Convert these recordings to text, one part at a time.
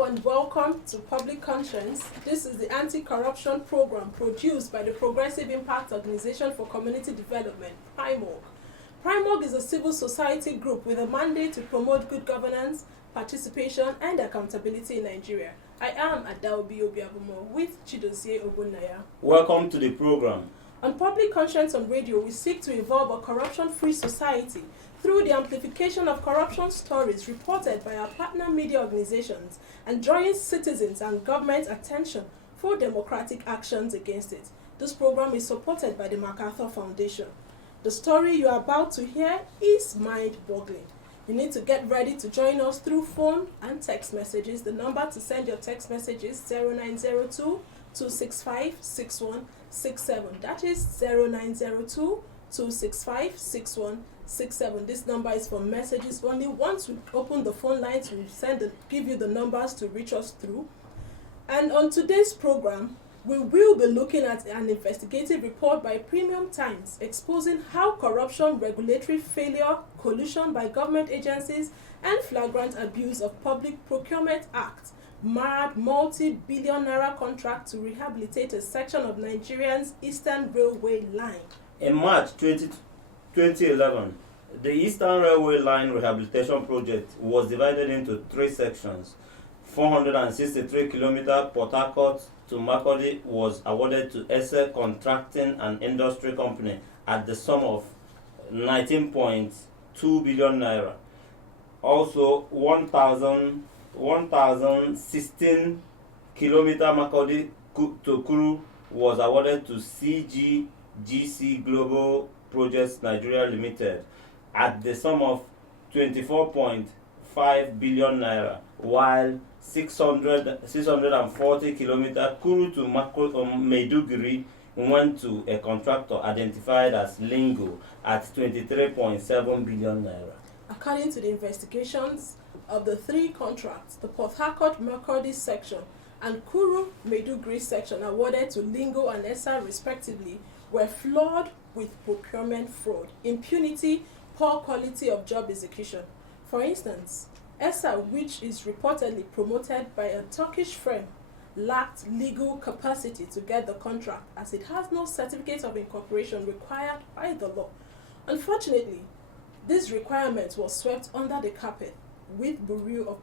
Hello and welcome to Public Conscience. This is the anti-corruption program produced by the Progressive Impact Organization for Community Development, PRIMORG. PRIMORG is a civil society group with a mandate to promote good governance, participation and accountability in Nigeria. I am Adaobi Obiabumo with Chidozie Ogunaya. Welcome to the program. On Public Conscience on Radio, we seek to evolve a corruption-free society through the amplification of corruption stories reported by our partner media organizations and drawing citizens and government attention for democratic actions against it. This program is supported by the MacArthur Foundation. The story you are about to hear is mind-boggling. You need to get ready to join us through phone and text messages. The number to send your text message is 0902-265-6167. That is 0902-265-6167. This number is for messages only. Once we open the phone lines, we'll give you the numbers to reach us through. And on today's program, we will be looking at an investigative report by Premium Times exposing how corruption, regulatory failure, collusion by government agencies, and flagrant abuse of Public Procurement Act marred multi-billion naira contract to rehabilitate a section of Nigeria's Eastern Railway line. In March 2011, the Eastern Railway Line Rehabilitation Project was divided into three sections. 463 km Port Harcourt to Macaulay was awarded to ESE Contracting and Industry Company at the sum of 19.2 billion naira. Also, 1,016 km Macaulay to Kuru was awarded to CGGC Global Projects Nigeria Limited at the sum of 24.5 billion naira, while 640 km Kuru to Maiduguri went to a contractor identified as Lingo at 23.7 billion naira. According to the investigations of the three contracts, the Port Harcourt Makurdi section and Kuru Maiduguri section awarded to Lingo and ESA respectively were flawed with procurement fraud, impunity, poor quality of job execution. For instance, ESA, which is reportedly promoted by a Turkish firm, lacked legal capacity to get the contract as it has no certificate of incorporation required by the law. Unfortunately, this requirement was swept under the carpet with Bureau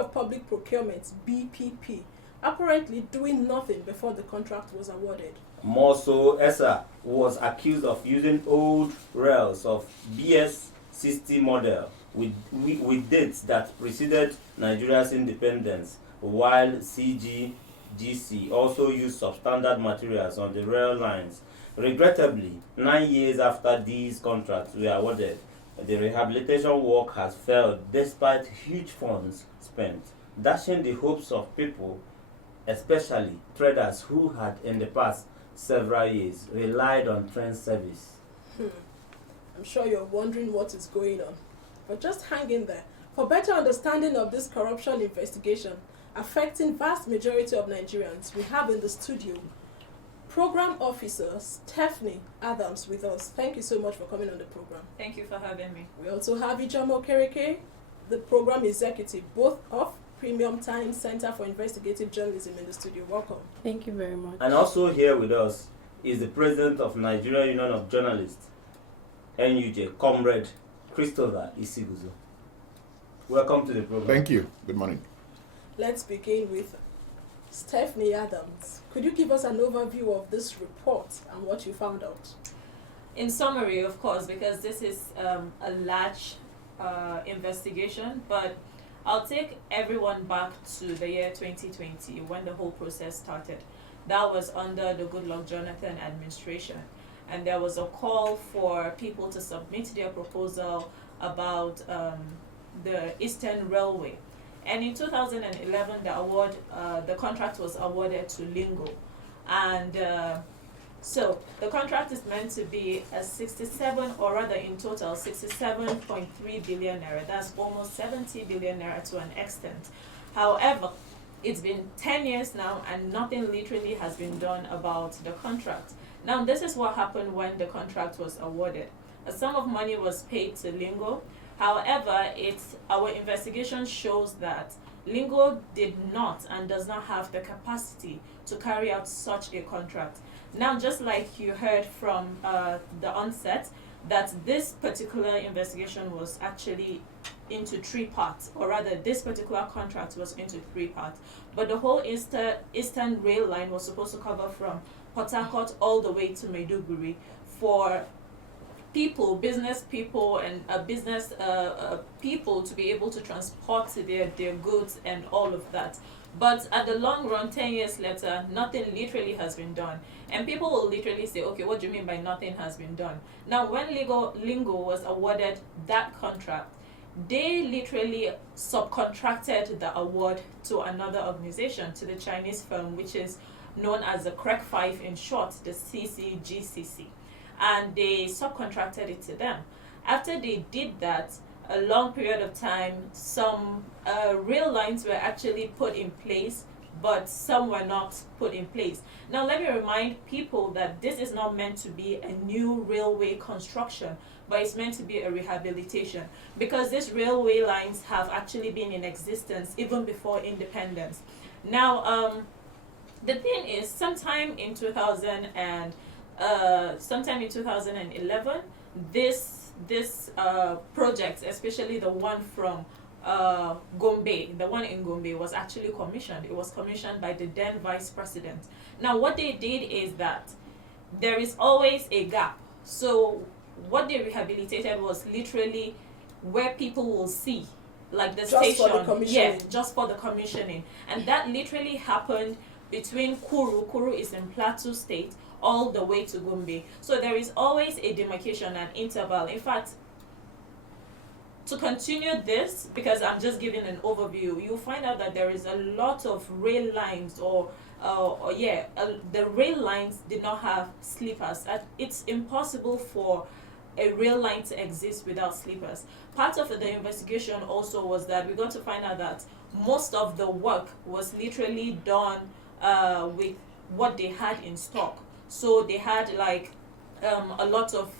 of Public Procurement, BPP, apparently doing nothing before the contract was awarded. More so, ESA was accused of using old rails of BS-60 model with dates that preceded Nigeria's independence, while CGGC also used substandard materials on the rail lines. Regrettably, 9 years after these contracts were awarded, the rehabilitation work has failed despite huge funds spent, dashing the hopes of people, especially traders who had in the past several years relied on train service. I'm sure you're wondering what is going on, but just hang in there. For better understanding of this corruption investigation affecting vast majority of Nigerians, we have in the studio Program Officer Stephanie Adams with us. Thank you so much for coming on the program. Thank you for having me. We also have Ijamo Kereke, the Program Executive, both of Premium Times Center for Investigative Journalism in the studio. Welcome. Thank you very much. And also here with us is the President of Nigeria Union of Journalists, NUJ, Comrade Christopher Isiguzo. Welcome to the program. Thank you. Good morning. Let's begin with Stephanie Adams. Could you give us an overview of this report and what you found out? In summary, of course, because this is a large investigation, but I'll take everyone back to the year 2020 when the whole process started. That was under the Goodluck Jonathan administration, and there was a call for people to submit their proposal about the Eastern Railway. And in 2011, the contract was awarded to Lingo. And so the contract is meant to be a 67, or rather in total, 67.3 billion naira. That's almost 70 billion naira to an extent. However, it's been 10 years now and nothing literally has been done about the contract. Now, this is what happened when the contract was awarded. A sum of money was paid to Lingo. However, our investigation shows that Lingo did not and does not have the capacity to carry out such a contract. Now, just like you heard from the onset, that this particular investigation was actually into 3 parts, or rather, this particular contract was into 3 parts. But the whole Eastern Rail Line was supposed to cover from Port Harcourt all the way to Maiduguri for people, business people, and business people to be able to transport their goods and all of that. But at the long run, 10 years later, nothing literally has been done. And people will literally say, okay, what do you mean by nothing has been done? Now, when Lingo was awarded that contract, they literally subcontracted the award to another organization, to the Chinese firm, which is known as the CREC 5 in short, the CCGCC. And they subcontracted it to them. After they did that, a long period of time, some rail lines were actually put in place, but some were not put in place. Now, let me remind people that this is not meant to be a new railway construction, but it's meant to be a rehabilitation, because these railway lines have actually been in existence even before independence. Now, the thing is, sometime in 2011, this project, especially the one from Gombe, the one in Gombe, was actually commissioned. It was commissioned by the then vice president. Now, what they did is that there is always a gap. So what they rehabilitated was literally where people will see, like the Just station, for the commissioning. just for the commissioning, and that literally happened between Kuru is in Plateau State, all the way to Gombe. So there is always a demarcation and interval. In fact, to continue this, because I'm just giving an overview, you'll find out that there is a lot of rail lines the rail lines did not have sleepers. It's impossible for a rail line to exist without sleepers. Part of the investigation also was that we got to find out that most of the work was literally done with what they had in stock. So they had like a lot of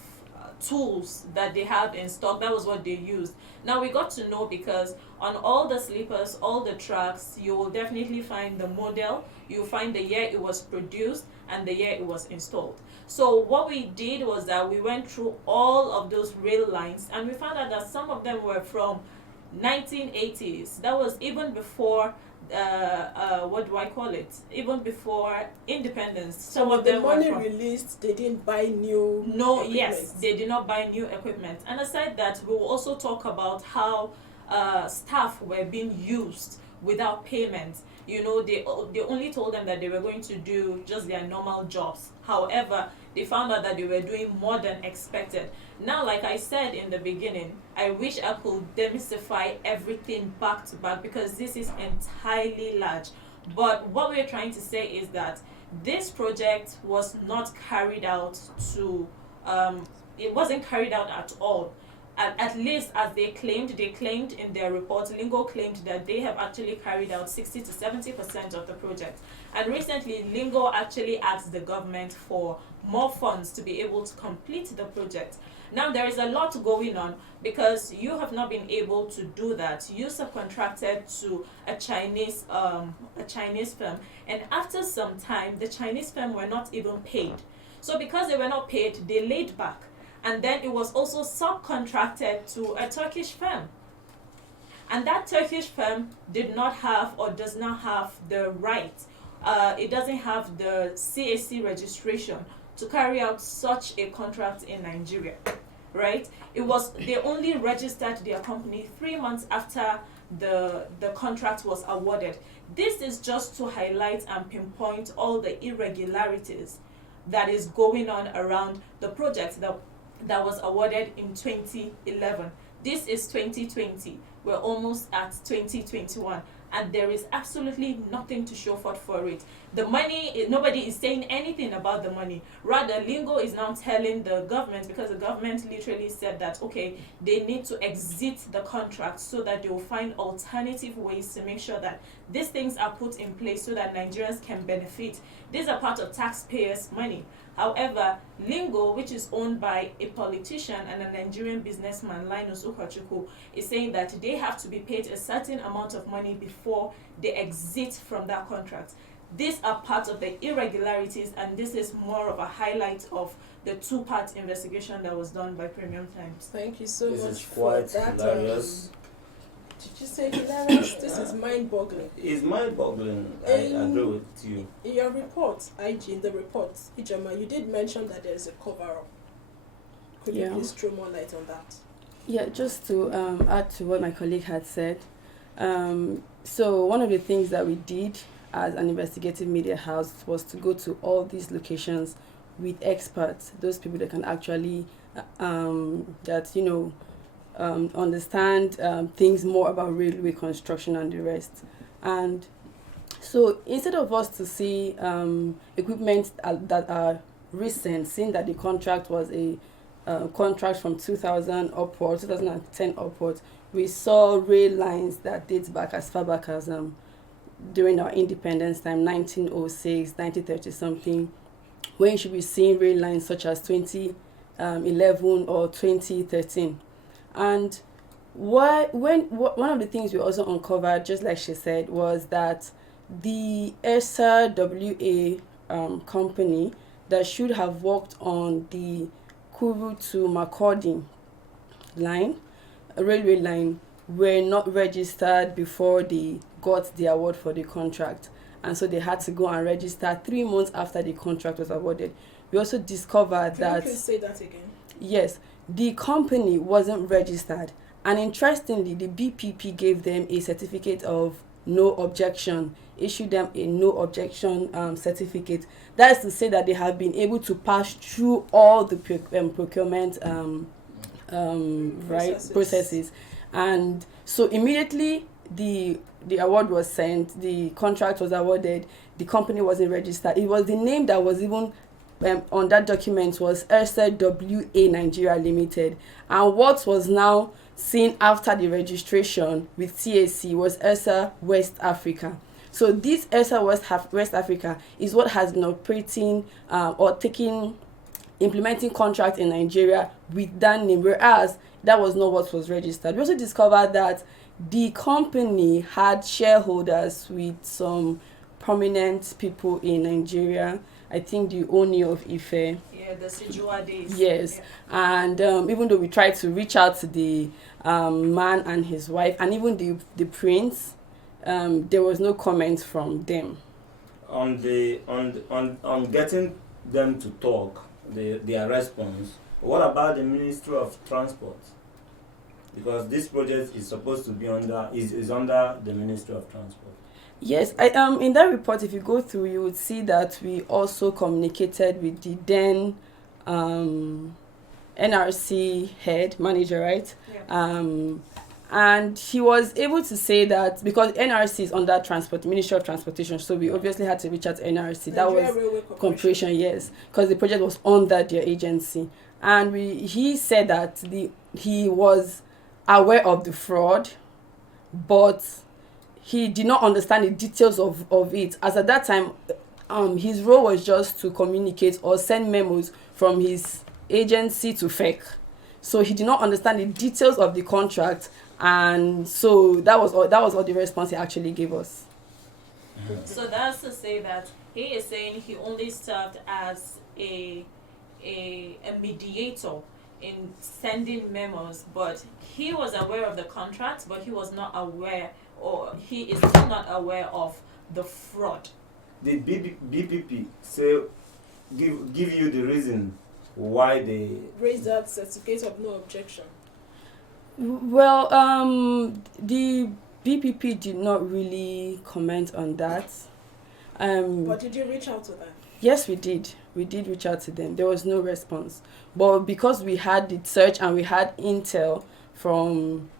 tools that they have in stock. That was what they used. Now we got to know, because on all the sleepers, all the tracks, you will definitely find the model, you'll find the year it was produced and the year it was installed. So what we did was that we went through all of those rail lines, and we found out that some of them were from 1980s. That was even before even before independence. Some of the money released, they didn't buy new equipment. Yes, they did not buy new equipment. And aside that, we will also talk about how staff were being used without payment. You know, they only told them that they were going to do just their normal jobs. However, they found out that they were doing more than expected. Now, like I said in the beginning, I wish I could demystify everything back to back, because this is entirely large. But what we're trying to say is that this project was not carried out it wasn't carried out at all. At least as they claimed in their report, Lingo claimed that they have actually carried out 60 to 70% of the project. And recently, Lingo actually asked the government for more funds to be able to complete the project. Now, there is a lot going on, because you have not been able to do that. You subcontracted to a Chinese firm, and after some time, the Chinese firm were not even paid. So because they were not paid, they laid back. And then it was also subcontracted to a Turkish firm. And that Turkish firm did not have, or does not have, the right. It doesn't have the CAC registration to carry out such a contract in Nigeria, right? They only registered their company 3 months after the contract was awarded. This is just to highlight and pinpoint all the irregularities that is going on around the project that was awarded in 2011. This is 2020. We're almost at 2021, and there is absolutely nothing to show for it. The money, nobody is saying anything about the money. Rather, Lingo is now telling the government, because the government literally said that, okay, they need to exit the contract so that they will find alternative ways to make sure that these things are put in place so that Nigerians can benefit. These are part of taxpayers' money. However, Lingo, which is owned by a politician and a Nigerian businessman, Linus Ukachukwu, is saying that they have to be paid a certain amount of money before they exit from that contract. These are part of the irregularities, and this is more of a highlight of the two-part investigation that was done by Premium Times. Thank you so This much is for quite that. hilarious. Did you say hilarious? This is mind-boggling. It's mind-boggling. I agree with you. In your report, IG, in the report, Ijama, you did mention that there is a cover-up. Could you please throw more light on that? Yeah, just to add to what my colleague had said. So one of the things that we did as an investigative media house was to go to all these locations with experts, those people that can actually understand things more about railway construction and the rest. And so instead of us to see equipment that are recent, seeing that the contract was a contract from 2000 upwards, 2010 upwards, we saw rail lines that dates back as far back as during our independence time, 1906, 1930 something, when you should be seeing rail lines such as 2011 or 2013. And one of the things we also uncovered, just like she said, was that the SRWA company that should have worked on the Kuru to Makurdi line, a railway line, were not registered before they got the award for the contract. And so they had to go and register 3 months after the contract was awarded. We also discovered that... Can you please say that again? Yes, the company wasn't registered. And interestingly, the BPP gave them a certificate of no objection, issued them a no objection certificate. That is to say that they have been able to pass through all the procurement processes. And so immediately the award was sent, the contract was awarded, the company wasn't registered. It was the name that was even on that document was SWA Nigeria Limited. And what was now seen after the registration with TAC was ERSA West Africa. So this ERSA West Africa is what has been operating implementing contract in Nigeria with that name, whereas that was not what was registered. We also discovered that the company had shareholders with some prominent people in Nigeria. I think the Oni of Ife. Yeah, the Sijua days. Yes, yeah. And even though we tried to reach out to the man and his wife, and even the prince, there was no comment from them. On getting them to talk, their response. What about the Ministry of Transport? Because this project is supposed to be under the Ministry of Transport. Yes, in that report, if you go through, you would see that we also communicated with the then NRC head manager, right? Yeah. And he was able to say that because NRC is under Ministry of Transportation, so we obviously had to reach out to NRC. That was corporation, yes, because the project was under their agency. And he said that he was aware of the fraud, but he did not understand the details of it, as at that time his role was just to communicate or send memos from his agency to FEC. So he did not understand the details of the contract, and so that was all the response he actually gave us. So that's to say that he is saying he only served as a mediator in sending memos, but he was aware of the contract, but he was not aware, or he is still not aware of the fraud. Did BPP say give you the reason why they raised that certificate of no objection? Well, the BPP did not really comment on that. But did you reach out to them? Yes, we did. We did reach out to them. There was no response. But because we had the search and we had intel from,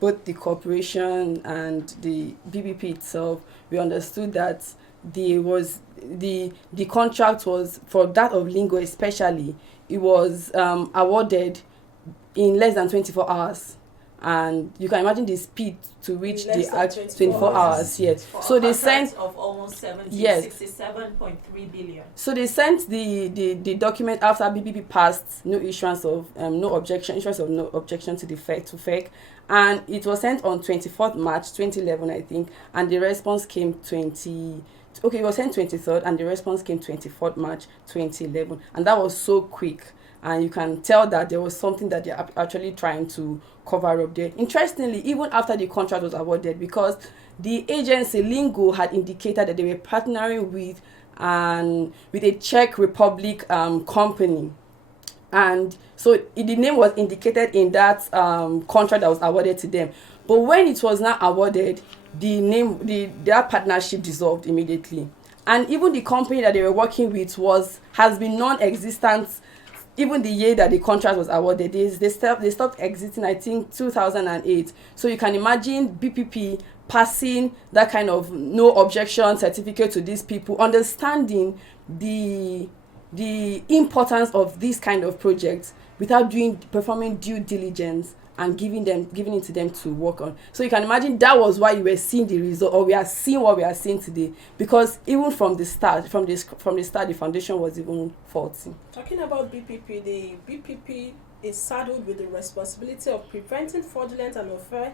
both the corporation and the BPP itself, we understood that the contract was, for that of Lingo especially, it was awarded in less than 24 hours. and you can imagine the speed to which Less they than act 24 24 hours. Yes. For So a they contract sent of almost 70, Yes. 67.3 billion. So they sent the document after BPP passed no issuance of no objection to the FEC, and it was sent on 24th March 2011, I think, and the response came it was sent 23rd, and the response came 24th March 2011, and that was so quick, and you can tell that there was something that they're actually trying to cover up there. Interestingly, even after the contract was awarded, because the agency Lingo had indicated that they were partnering with a Czech Republic company, and so the name was indicated in that contract that was awarded to them. But when it was not awarded, their partnership dissolved immediately, and even the company that they were working with has been non-existent. Even the year that the contract was awarded, they stopped existing, I think, 2008. So you can imagine BPP passing that kind of no objection certificate to these people, understanding the importance of this kind of projects without performing due diligence and giving it to them to work on. So you can imagine that was why you were seeing the result, or we are seeing what we are seeing today, because even from the start, the foundation was even faulty. Talking about BPP, the BPP is saddled with the responsibility of preventing fraudulent and unfair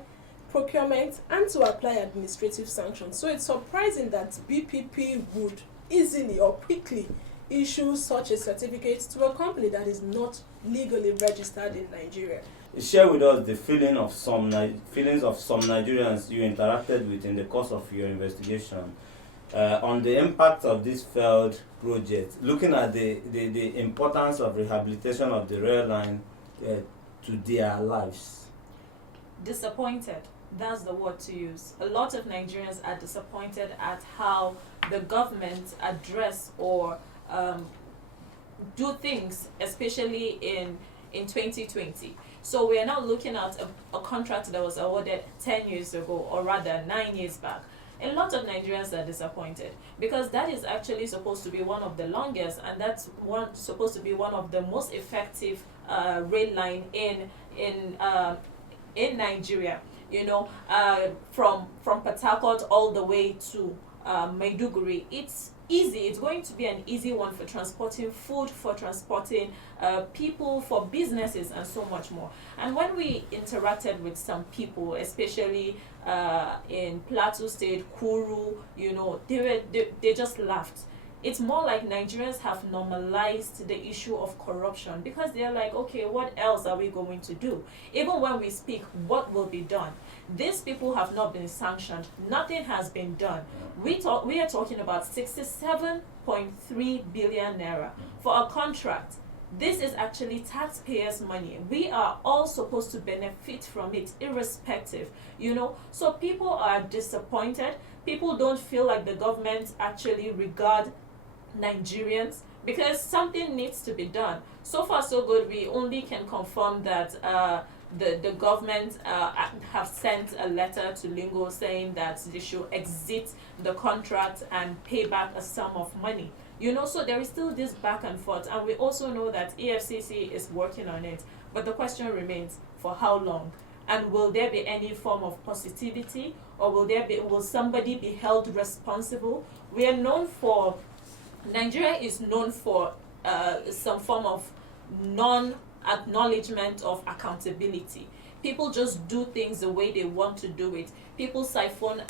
procurement and to apply administrative sanctions. So it's surprising that BPP would easily or quickly issue such a certificate to a company that is not legally registered in Nigeria. Share with us the feelings of some Nigerians you interacted with in the course of your investigation on the impact of this failed project, looking at the importance of rehabilitation of the rail line to their lives. Disappointed. That's the word to use. A lot of Nigerians are disappointed at how the government address or do things, especially in 2020. So we are now looking at a contract that was awarded 10 years ago, or rather 9 years back. A lot of Nigerians are disappointed because that is actually supposed to be one of the longest, and that's supposed to be one of the most effective rail line in Nigeria. You know, from Port Harcourt all the way to Maiduguri. It's easy. It's going to be an easy one for transporting food, for transporting people, for businesses, and so much more. And when we interacted with some people, especially in Plateau State, Kuru, you know, they just laughed. It's more like Nigerians have normalized the issue of corruption because they're like, okay, what else are we going to do? Even when we speak, what will be done? These people have not been sanctioned. Nothing has been done. We are talking about 67.3 billion naira for a contract. This is actually taxpayers' money. We are all supposed to benefit from it, irrespective, you know. So people are disappointed. People don't feel like the government actually regard Nigerians, because something needs to be done. So far so good. We only can confirm that the government have sent a letter to Lingo saying that they should exit the contract and pay back a sum of money. You know, so there is still this back and forth, and we also know that EFCC is working on it. But the question remains, for how long? And will there be any form of positivity, or will somebody be held responsible? Nigeria is known for some form of non-acknowledgement of accountability. People just do things the way they want to do it. People siphon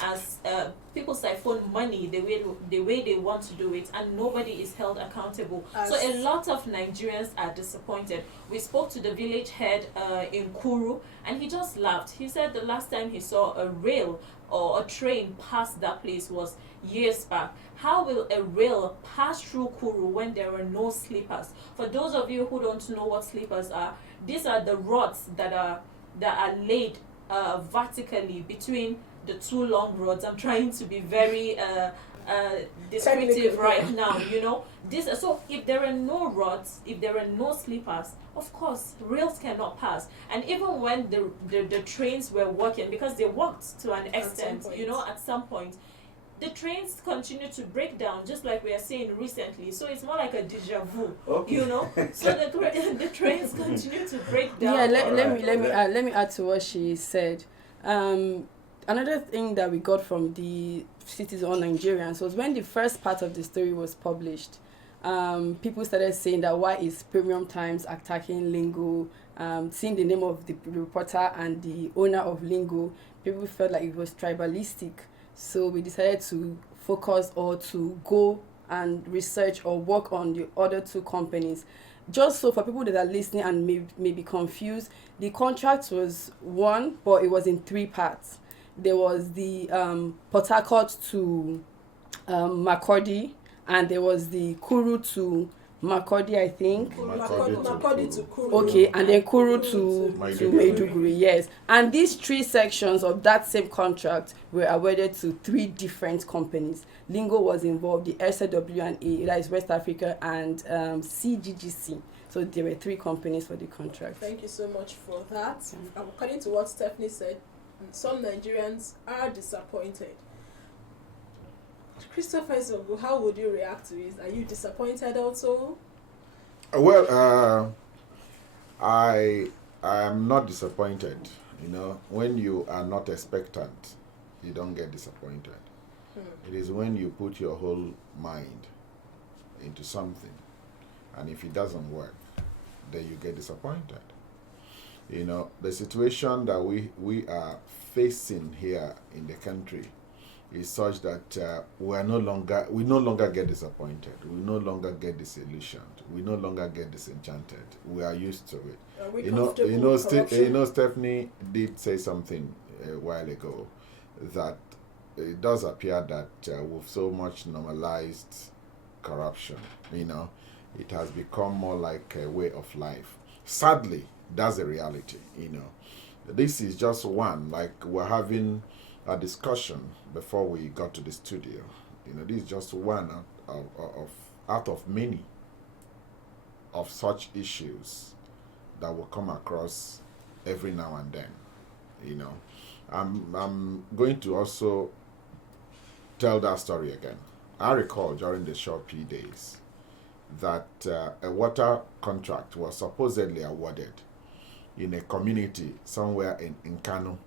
money the way they want to do it, and nobody is held accountable. So a lot of Nigerians are disappointed. We spoke to the village head in Kuru, and he just laughed. He said the last time he saw a rail or a train pass that place was years back. How will a rail pass through Kuru when there are no sleepers? For those of you who don't know what sleepers are, these are the rods that are laid vertically between the two long rods. I'm trying to be very descriptive right now, you know. So if there are no rods, if there are no sleepers, of course rails cannot pass. And even when the trains were working, because they worked to an extent, you know, at some point the trains continue to break down, just like we are saying recently. So it's more like a deja vu, you know. So the trains continue to break down. Yeah, let me add to what she said. Another thing that we got from the Cities on Nigerians was when the first part of the story was published. People started saying that why is Premium Times attacking Lingo? Seeing the name of the reporter and the owner of Lingo, people felt like it was tribalistic. So we decided to focus or to go and research or work on the other two companies. Just so for people that are listening and may be confused, the contract was one, but it was in three parts. There was the Port Harcourt to Makurdi, and there was the Kuru to Makurdi, I think. Makurdi to Kuru. Okay, and then Kuru to Maiduguri, yes. And these three sections of that same contract were awarded to three different companies. Lingo was involved, the SWA, that is West Africa, and CGGC. So there were three companies for the contract. Thank you so much for that. According to what Stephanie said, some Nigerians are disappointed. Christopher Zogu, how would you react to it? Are you disappointed also? Well, I am not disappointed. You know, when you are not expectant, you don't get disappointed. It is when you put your whole mind into something, and if it doesn't work, then you get disappointed. You know, the situation that we are facing here in the country is such that we no longer get disappointed. We no longer get disillusioned. We no longer get disenchanted. We are used to it. Are we comfortable? Stephanie did say something a while ago that it does appear that we've so much normalized corruption. You know, it has become more like a way of life. Sadly, that's a reality. You know, this is just one. Like we're having a discussion before we got to the studio. You know, this is just one out of many of such issues that will come across every now and then. You know, I'm going to also tell that story again. I recall during the Shopee days that a water contract was supposedly awarded in a community somewhere in Kano,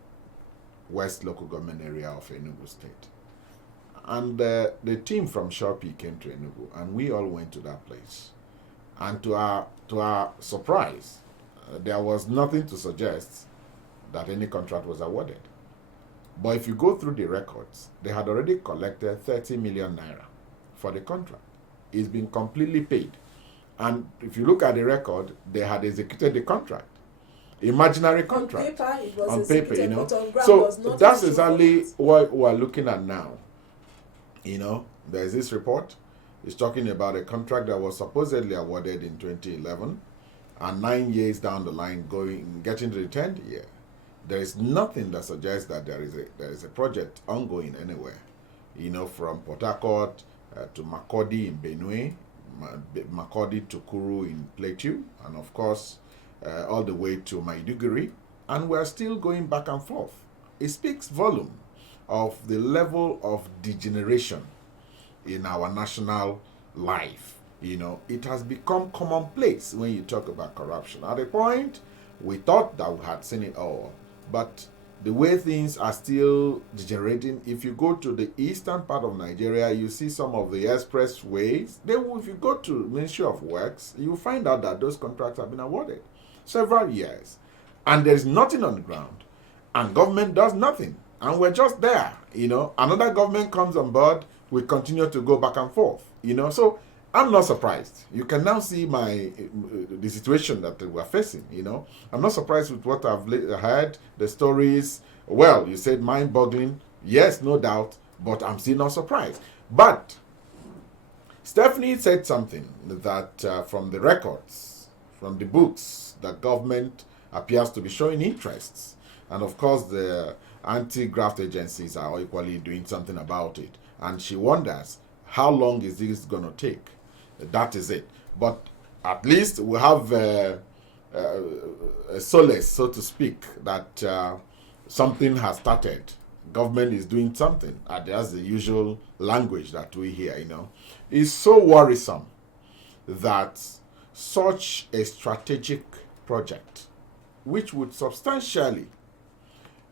West local government area of Enugu State. And the team from Shopee came to Enugu, and we all went to that place. And to our surprise, there was nothing to suggest that any contract was awarded. But if you go through the records, they had already collected 30 million naira for the contract. It's been completely paid. And if you look at the record, they had executed the contract. Imaginary contract. On paper, it was on paper, you know. but on ground So was not that's exactly what we're looking at now. You know, there's this report. It's talking about a contract that was supposedly awarded in 2011, and 9 years down the line, getting to the 10th year, there is nothing that suggests that there is a project ongoing anywhere. You know, from Port Harcourt to Makurdi in Benue, Makurdi to Kuru in Plateau, and of course, all the way to Maiduguri, and we're still going back and forth. It speaks volume of the level of degeneration in our national life. You know, it has become commonplace when you talk about corruption. At a point, we thought that we had seen it all, but the way things are still degenerating, if you go to the eastern part of Nigeria, you see some of the expressways. If you go to Ministry of Works, you find out that those contracts have been awarded several years, and there's nothing on the ground, and government does nothing, and we're just there. You know, another government comes on board, we continue to go back and forth. You know, so I'm not surprised. You can now see the situation that we're facing. You know, I'm not surprised with what I've heard, the stories. Well, you said mind-boggling. Yes, no doubt, but I'm still not surprised. But Stephanie said something that from the records, from the books, that government appears to be showing interests. And of course, the anti-graft agencies are equally doing something about it. And she wonders, how long is this going to take? That is it. But at least we have a solace, so to speak, that something has started government is doing something. That's the usual language that we hear, It's so worrisome that such a strategic project, which would substantially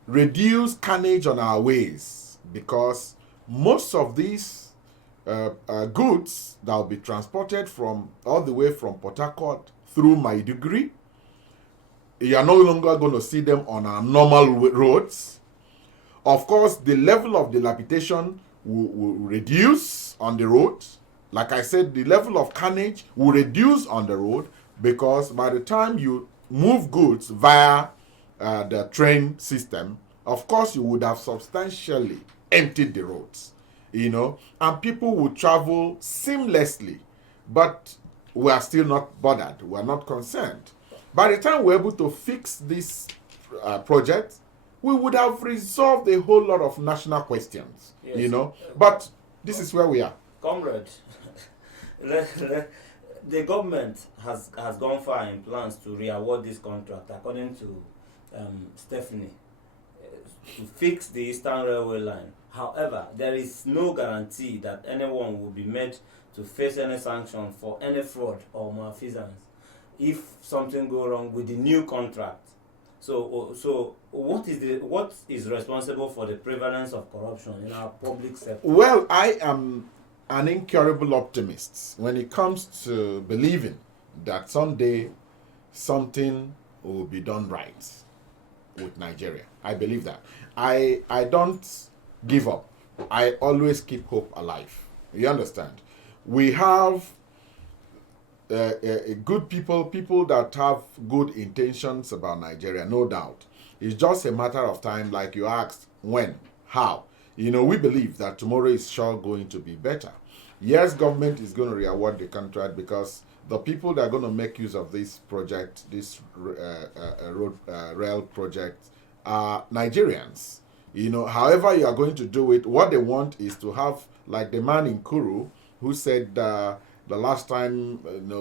reduce carnage on our ways, because most of these goods that will be transported from all the way from Port Harcourt through Maiduguri, you are no longer going to see them on our normal roads. Of course, the level of dilapidation will reduce on the road. Like I said, the level of carnage will reduce on the road, because by the time you move goods via the train system, of course, you would have substantially emptied the roads, and people would travel seamlessly. But we are still not bothered. We are not concerned. By the time we're able to fix this project, we would have resolved a whole lot of national questions, Yes. But this is where we are. Comrade, the government has gone far in plans to re-award this contract, according to Stephanie, to fix the Eastern Railway line. However, there is no guarantee that anyone will be made to face any sanction for any fraud or malfeasance if something go wrong with the new contract. So what is responsible for the prevalence of corruption in our public sector? Well, I am an incurable optimist when it comes to believing that someday something will be done right with Nigeria. I believe that. I don't give up. I always keep hope alive. You understand? We have good people that have good intentions about Nigeria, no doubt. It's just a matter of time, like you asked, when, how. We believe that tomorrow is sure going to be better. Yes, government is going to re-award the contract, because the people that are going to make use of this project, this rail project, are Nigerians. However you are going to do it, what they want is to have, like the man in Kuru who said the last time,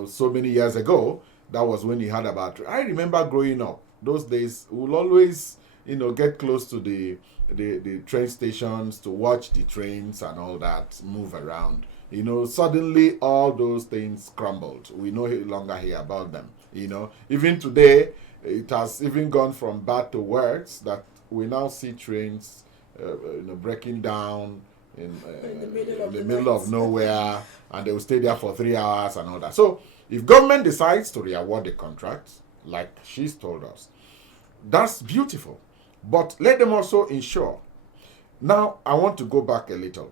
so many years ago, that was when he heard about it. I remember growing up, those days, we'll always, get close to the train stations to watch the trains and all that move around. Suddenly all those things crumbled. We no longer hear about them. Even today, it has even gone from bad to worse, that we now see trains, breaking down in the middle of nowhere, and they will stay there for 3 hours and all that. So, if government decides to re-award the contract, like she's told us, that's beautiful. But let them also ensure. Now, I want to go back a little.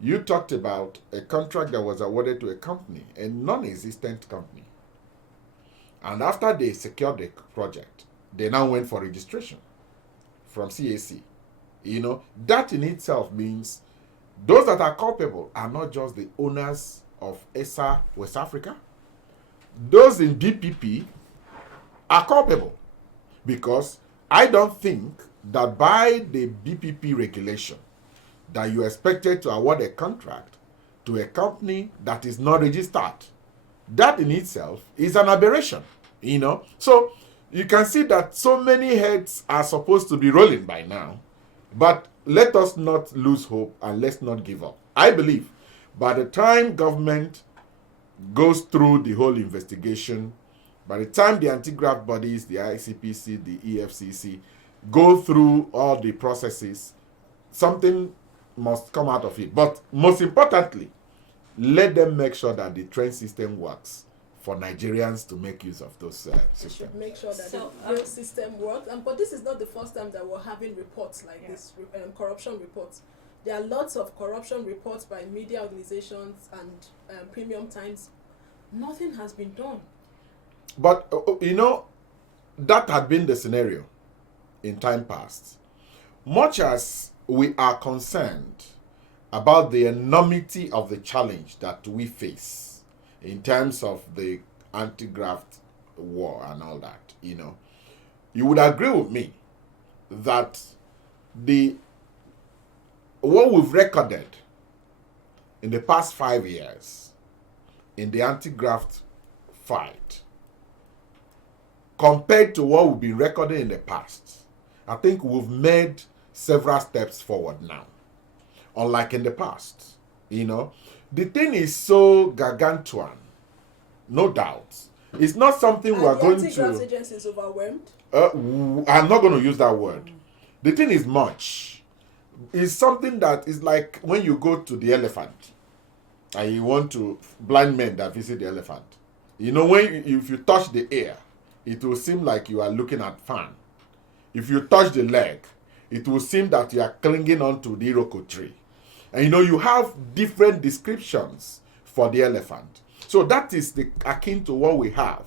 You talked about a contract that was awarded to a company, a non-existent company. And after they secured the project, they now went for registration from CAC. That in itself means those that are culpable are not just the owners of ESA West Africa. Those in BPP are culpable, because I don't think that by the BPP regulation that you expected to award a contract to a company that is not registered. That in itself is an aberration, So you can see that so many heads are supposed to be rolling by now. But let us not lose hope, and let's not give up. I believe by the time government goes through the whole investigation, by the time the anti-graft bodies, the ICPC, the EFCC, go through all the processes, something must come out of it. But most importantly, let them make sure that the train system works for Nigerians to make use of those systems. Should make sure that the rail system works. But this is not the first time that we're having reports like this, corruption reports. There are lots of corruption reports by media organizations and Premium Times. Nothing has been done. But, that had been the scenario in time past. Much as we are concerned about the enormity of the challenge that we face in terms of the anti-graft war and all that, you would agree with me that what we've recorded in the past 5 years in the anti-graft fight compared to what we've been recording in the past, I think we've made several steps forward now, unlike in the past. You know, the thing is so gargantuan, no doubt. It's not something we are going to. Anti-graft agency is overwhelmed. I'm not going to use that word. The thing is much. It's something that is like when you go to the elephant and you want to, blind men that visit the elephant. You know, if you touch the ear, it will seem like you are looking at fan. If you touch the leg, it will seem that you are clinging onto the Iroko tree. And you know, you have different descriptions for the elephant. So that is akin to what we have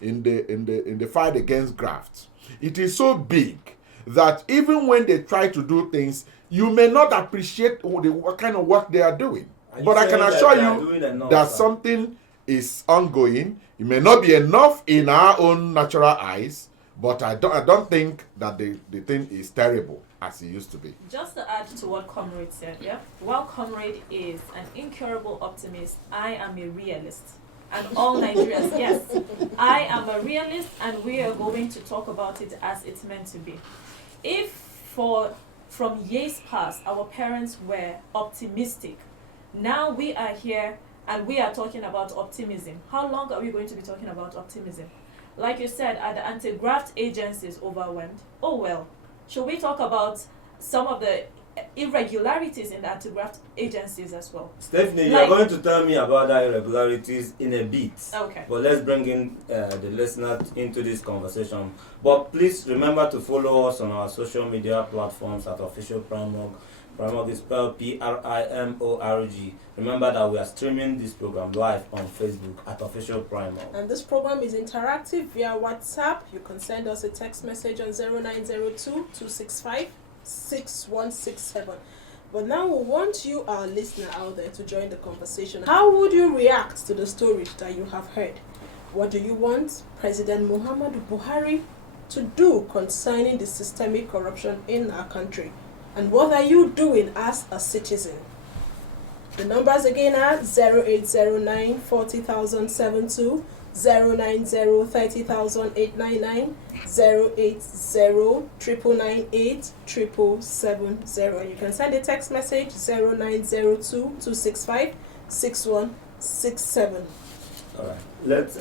in the fight against graft. It is so big that even when they try to do things, you may not appreciate what kind of work they are doing. But I can assure you that something is ongoing. It may not be enough in our own natural eyes, but I don't think that the thing is terrible as it used to be. Just to add to what Comrade said, yeah? While Comrade is an incurable optimist, I am a realist. And all Nigerians, yes, I am a realist, and we are going to talk about it as it's meant to be. If from years past our parents were optimistic, now we are here and we are talking about optimism. How long are we going to be talking about optimism? Like you said, are the anti-graft agencies overwhelmed? Oh well. Should we talk about some of the irregularities in the anti-graft agencies as well? Stephanie, you're going to tell me about the irregularities in a bit. Okay. But let's bring in the listener into this conversation. But please remember to follow us on our social media platforms at Official Primorg. Primorg is spelled Primorg. Remember that we are streaming this program live on Facebook at Official Primorg. And this program is interactive via WhatsApp. You can send us a text message on 0902-265-6167. But now we want you, our listener out there, to join the conversation. How would you react to the stories that you have heard? What do you want President Muhammadu Buhari to do concerning the systemic corruption in our country? And what are you doing as a citizen? The numbers again are 0809 40072, 090 30899, 080 998 770. You can send a text message 0902 265 6167. All right. Let's,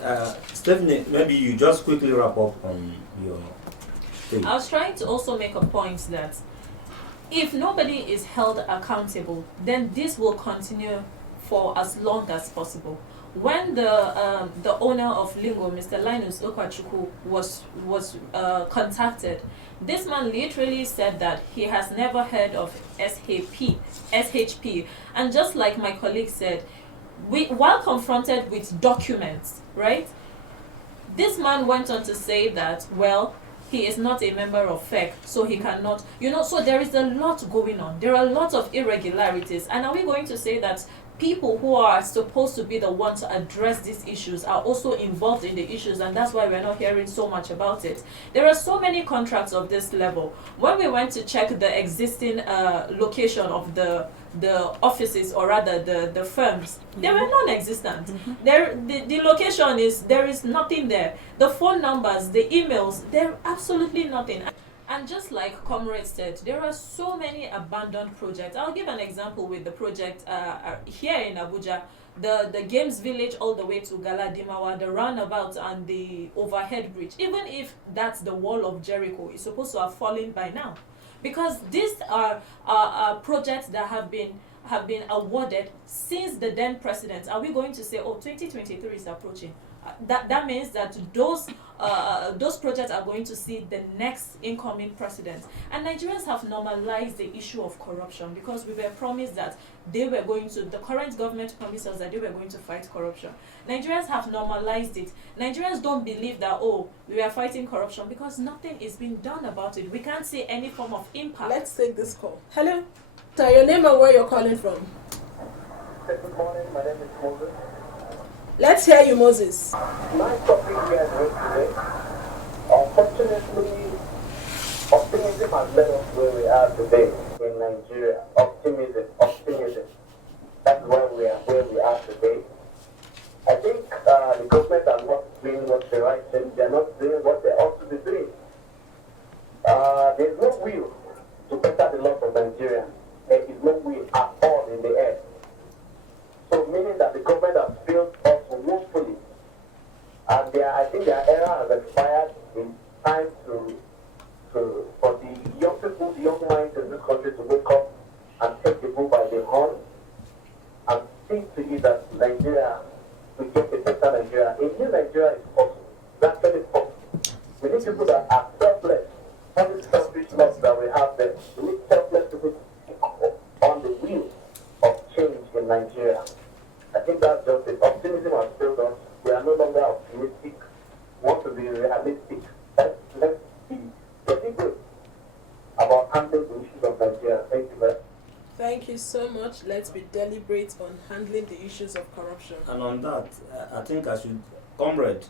Stephanie, maybe you just quickly wrap up on your thing. I was trying to also make a point that if nobody is held accountable, then this will continue for as long as possible. When the owner of Lingo, Mr. Linus Okwachuku, was contacted, this man literally said that he has never heard of SHP. And just like my colleague said, while confronted with documents, right, this man went on to say that, well, he is not a member of FEC, so he cannot, so there is a lot going on. There are a lot of irregularities. And are we going to say that people who are supposed to be the ones to address these issues are also involved in the issues, and that's why we're not hearing so much about it? There are so many contracts of this level. When we went to check the existing location of the offices, or rather the firms, they were non-existent. The location there is nothing there. The phone numbers, the emails, they're absolutely nothing. And just like Comrade said, there are so many abandoned projects. I'll give an example with the project here in Abuja, the Games Village all the way to Galadimawa, the roundabout and the overhead bridge. Even if that's the wall of Jericho, it's supposed to have fallen by now. Because these are projects that have been awarded since the then president. Are we going to say, 2023 is approaching? That means that those projects are going to see the next incoming president. And Nigerians have normalized the issue of corruption because we were promised that the current government promised us that they were going to fight corruption. Nigerians have normalized it. Nigerians don't believe that, we are fighting corruption because nothing is being done about it. We can't see any form of impact. Let's take this call. Hello. So your name and where you're calling from? Good morning, my name is Moses. Let's hear you, Moses. My topic here today, unfortunately, optimism has led us where we are today in Nigeria. Optimism. That's where we are today. I think the government are not doing what the right thing. They are not doing what they ought to be doing. There's no will to better government in this country to wake up and take the bull by the horn and see to it that Nigeria, we get a better Nigeria. A new Nigeria is possible. That's very possible. We need people that are selfless. All these selfish laws that we have there, we need selfless people on the wheel of change in Nigeria. I think that's just it. Optimism has failed us. We are no longer optimistic. We want to be realistic. Let's be deliberate about handling the issues of Nigeria. Thank you very much. Thank you so much. Let's be deliberate on handling the issues of corruption. And on that, I think I should, comrade,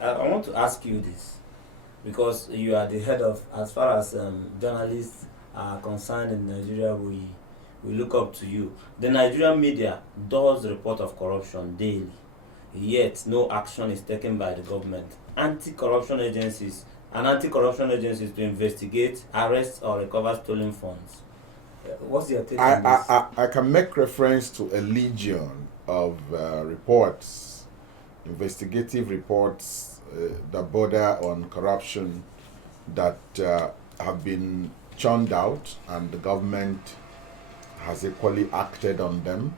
I want to ask you this, because you are the head of, as far as journalists are concerned in Nigeria, we look up to you. The Nigerian media does report of corruption daily, yet no action is taken by the government. Anti-corruption agencies to investigate, arrest, or recover stolen funds. What's your take on this? I can make reference to a legion of reports, investigative reports that border on corruption that have been churned out, and the government has equally acted on them.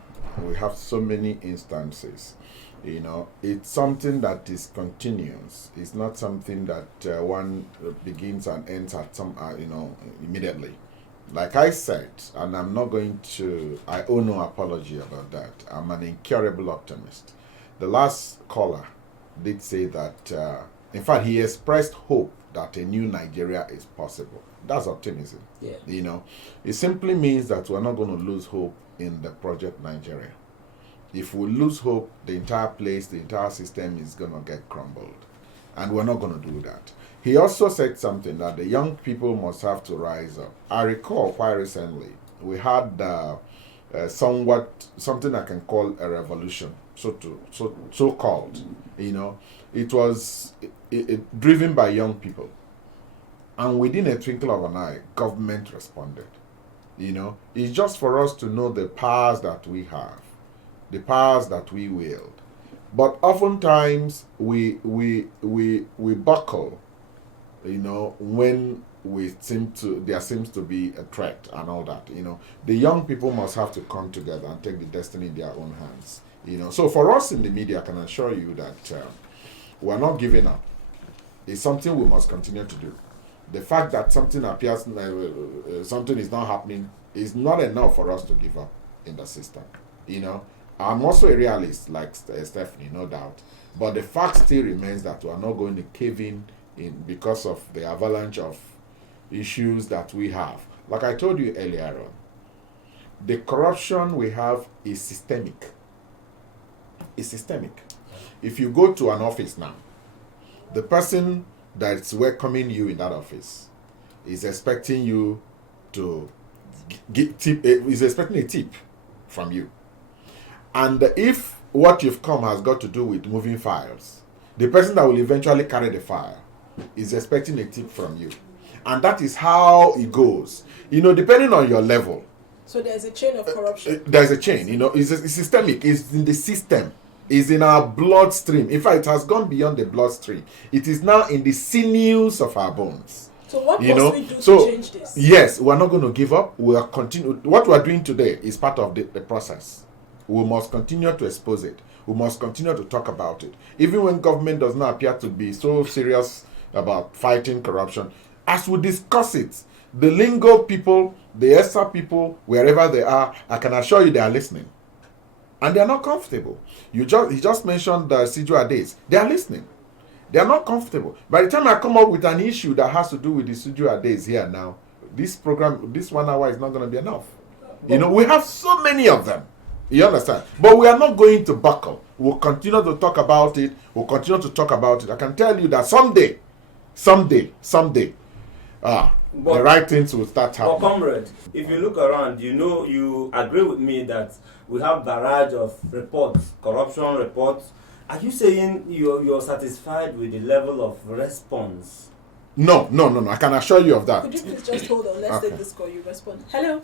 We have so many instances. You know, it's something that is continuous. It's not something that one begins and ends at some, immediately. Like I said, and I'm not going to, I owe no apology about that. I'm an incurable optimist. The last caller did say that, in fact, he expressed hope that a new Nigeria is possible. That's optimism. Yeah. You know, it simply means that we're not going to lose hope in the project Nigeria. If we lose hope, the entire place, the entire system is going to get crumbled. And we're not going to do that. He also said something that the young people must have to rise up. I recall quite recently, we had something I can call a revolution, so called. You know, it was driven by young people. And within a twinkle of an eye, government responded. You know, it's just for us to know the powers that we have, the powers that we wield. But oftentimes we buckle, you know, when there seems to be a threat and all that. You know, the young people must have to come together and take the destiny in their own hands. You know, so for us in the media, I can assure you that we're not giving up. It's something we must continue to do. The fact that something appears, something is not happening, is not enough for us to give up in the system. You know, I'm also a realist, like Stephanie, no doubt. But the fact still remains that we are not going to cave in because of the avalanche of issues that we have. Like I told you earlier on, the corruption we have is systemic. It's systemic. If you go to an office now, the person that's welcoming you in that office is expecting you to is expecting a tip from you. And if what you've come has got to do with moving files, the person that will eventually carry the file is expecting a tip from you. And that is how it goes. You know, depending on your level. So there's a chain of corruption. There's a chain, you know, it's systemic, it's in the system. Is in our bloodstream. In fact, it has gone beyond the bloodstream. It is now in the sinews of our bones. So what must we do to change this? Yes, we're not going to give up. We are continue. What we are doing today is part of the process. We must continue to expose it. We must continue to talk about it. Even when government does not appear to be so serious about fighting corruption, as we discuss it, the lingo people, the ESA people, wherever they are, I can assure you they are listening. And they are not comfortable. He just mentioned the residual days. They are listening. They are not comfortable. By the time I come up with an issue that has to do with the residual days here now, this program, this 1 hour is not going to be enough. You know, we have so many of them. You understand? But we are not going to buckle. We'll continue to talk about it. We'll continue to talk about it. I can tell you that someday, the right things will start happening. But comrade, if you look around, you know, you agree with me that we have barrage of reports, corruption reports. Are you saying you're satisfied with the level of response? No. I can assure you of that. Could you please just hold on? Let's take this call. You respond. Hello.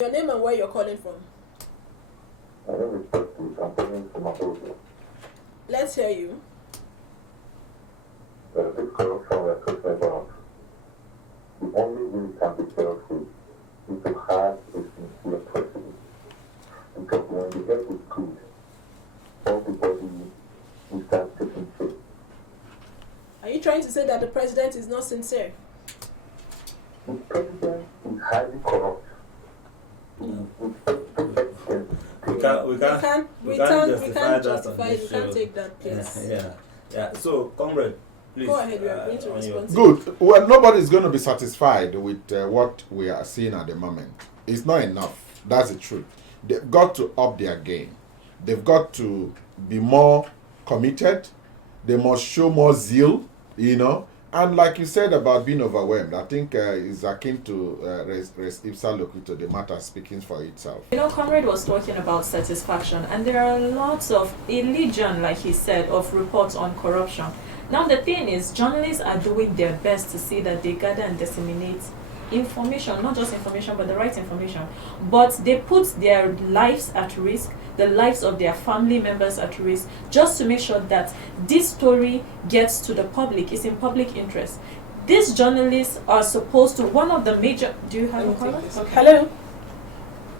Your name and where you're calling from. My name is Berates. I'm calling from MacArthur. Let's hear you. This corruption we are talking about the only way it can be dealt with is to have a sincere president. Because when the head is good, everybody will start taking faith. Are you trying to say that the president is not sincere? The president is highly corrupt. We can't justify that on justify this it. We show. can't take that place. Yeah. So, comrade, please. Go ahead, we are going to on respond. Good. Well, nobody's going to be satisfied with what we are seeing at the moment. It's not enough. That's the truth. They've got to up their game. They've got to be more committed. They must show more zeal, And like you said about being overwhelmed, I think it's akin to res ipsa loquitur, the matter speaking for itself. Comrade was talking about satisfaction, and there are lots of, a legion, like he said, of reports on corruption. Now the thing is, journalists are doing their best to see that they gather and disseminate information, not just information, but the right information. But they put their lives at risk, the lives of their family members at risk, just to make sure that this story gets to the public, is in public interest. These journalists are supposed to, one of the major, do you have a comment? Okay. Hello?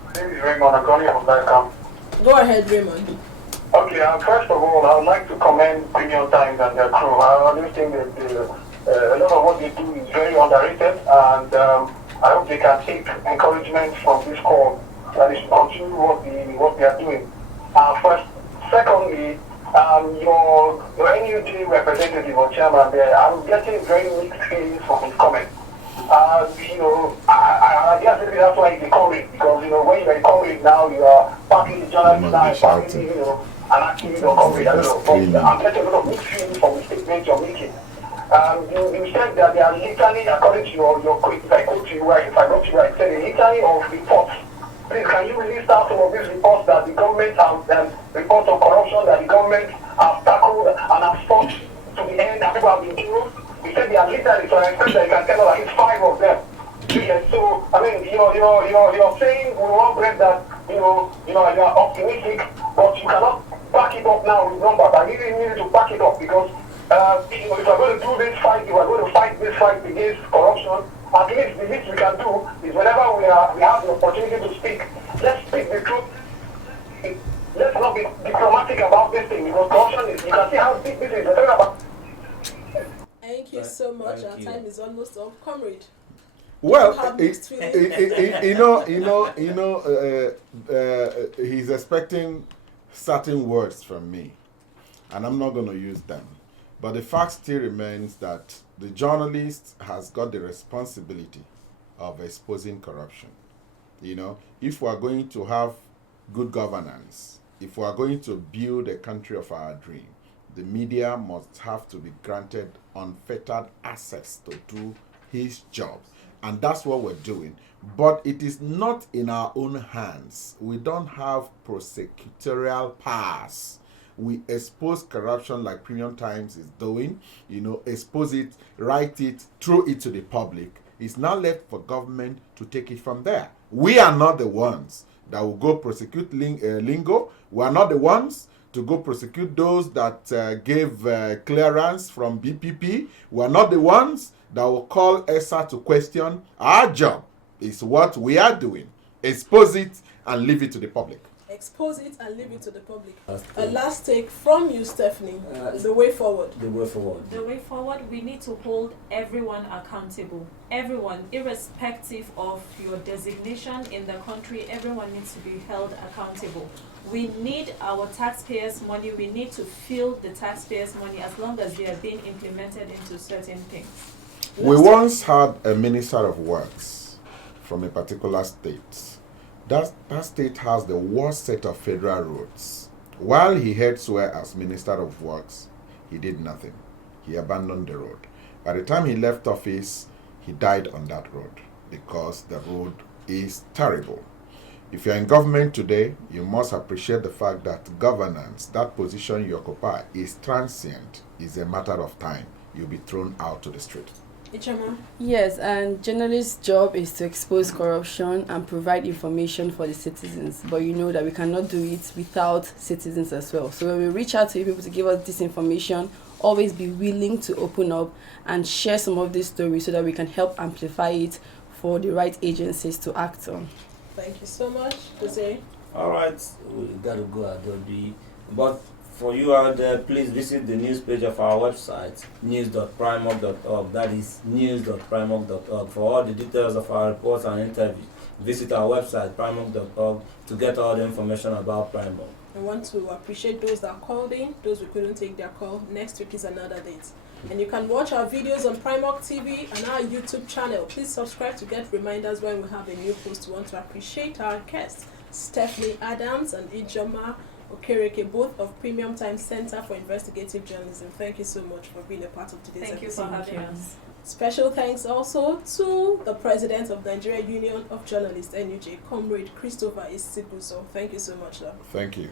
My name is Raymond. I'm calling from Beckham. Go ahead, Raymond. Okay, first of all, I would like to commend Premium Times and their crew. I really think that a lot of what they do is very underrated, and I hope they can take encouragement from this call that is continue what they are doing. First, secondly, your NUJ representative or chairman there, I'm getting very mixed feelings from his comments. I guess maybe that's why he's a comrade, because when you're a comrade now, you are partly a journalist now, partly an activist or comrade. I don't know, but I'm getting a lot of mixed feelings from the statements you're making. You said that there are literally, according to your quick, if I quote you right, if I got you right, said a litany of reports. Please, can you list out some of these reports that the government has, reports of corruption that the government has tackled and has fought to the end, and people have been killed? You said there are literally, so I expect that you can tell us at least 5 of them. Yes, so, I mean, you're saying we want bread that, you're optimistic, but you cannot back it up now with numbers. I really need you to back it up, because if we're going to do this fight, if we're going to fight this fight against corruption, at least the least we can do is whenever we have the opportunity to speak, let's speak the truth. Let's not be diplomatic about this thing, because corruption is, you can see how big this is. We're talking about. Thank you so much. Our time is almost up. Comrade. Well, have mixed feelings. He's expecting certain words from me, and I'm not going to use them. But the fact still remains that the journalist has got the responsibility of exposing corruption. If we are going to have good governance, if we are going to build a country of our dream, the media must have to be granted unfettered access to do his job. And that's what we're doing. But it is not in our own hands. We don't have prosecutorial powers. We expose corruption like Premium Times is doing, expose it, write it, throw it to the public. It's now left for government to take it from there. We are not the ones that will go prosecute Lingo. We are not the ones to go prosecute those that gave clearance from BPP. We are not the ones that will call ESA to question. Our job is what we are doing. Expose it and leave it to the public. Expose it and leave it to the public. A last take from you, Stephanie. The way forward. The way forward. The way forward, we need to hold everyone accountable. Everyone, irrespective of your designation in the country, everyone needs to be held accountable. We need our taxpayers' money. We need to feel the taxpayers' money as long as they are being implemented into certain things. We once had a minister of works from a particular state. That state has the worst set of federal roads. While he had swear as Minister of Works, he did nothing. He abandoned the road. By the time he left office, he died on that road because the road is terrible. If you're in government today, you must appreciate the fact that governance, that position you occupy, is transient. It's a matter of time. You'll be thrown out to the street. Ichema. Yes, and journalists' job is to expose corruption and provide information for the citizens. But you know that we cannot do it without citizens as well. So when we reach out to people to give us this information always be willing to open up and share some of these stories so that we can help amplify it for the right agencies to act on. Thank you so much, Jose. All right, we gotta go, Adobe. But for you out there, please visit the news page of our website, news.primark.org. That is news.primark.org. For all the details of our reports and interviews, visit our website, primark.org, to get all the information about Primark. I want to appreciate those that called in, those who couldn't take their call. Next week is another date. And you can watch our videos on Primark TV and our YouTube channel. Please subscribe to get reminders when we have a new post. We want to appreciate our guests, Stephanie Adams and Ijoma Okereke, both of Premium Time Center for Investigative Journalism. Thank you so much for being a part of today's Thank you for episode. having us. Special thanks also to the President of Nigeria Union of Journalists, NUJ, Comrade Christopher Isiguzo. Thank you so much, love. Thank you.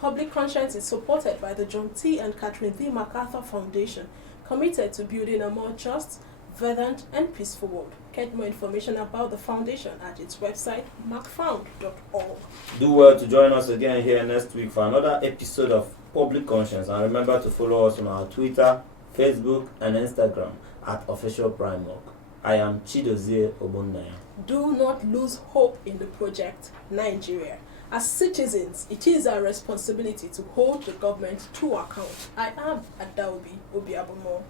Public Conscience is supported by the John T. and Catherine V. MacArthur Foundation, committed to building a more just, verdant, and peaceful world. Get more information about the foundation at its website, macfound.org. Do well to join us again here next week for another episode of Public Conscience. And remember to follow us on our Twitter, Facebook, and Instagram at Official Primark. I am Chidozie Obunnaya. Do not lose hope in the project, Nigeria. As citizens, it is our responsibility to hold the government to account. I am Adaobi Obiabomo.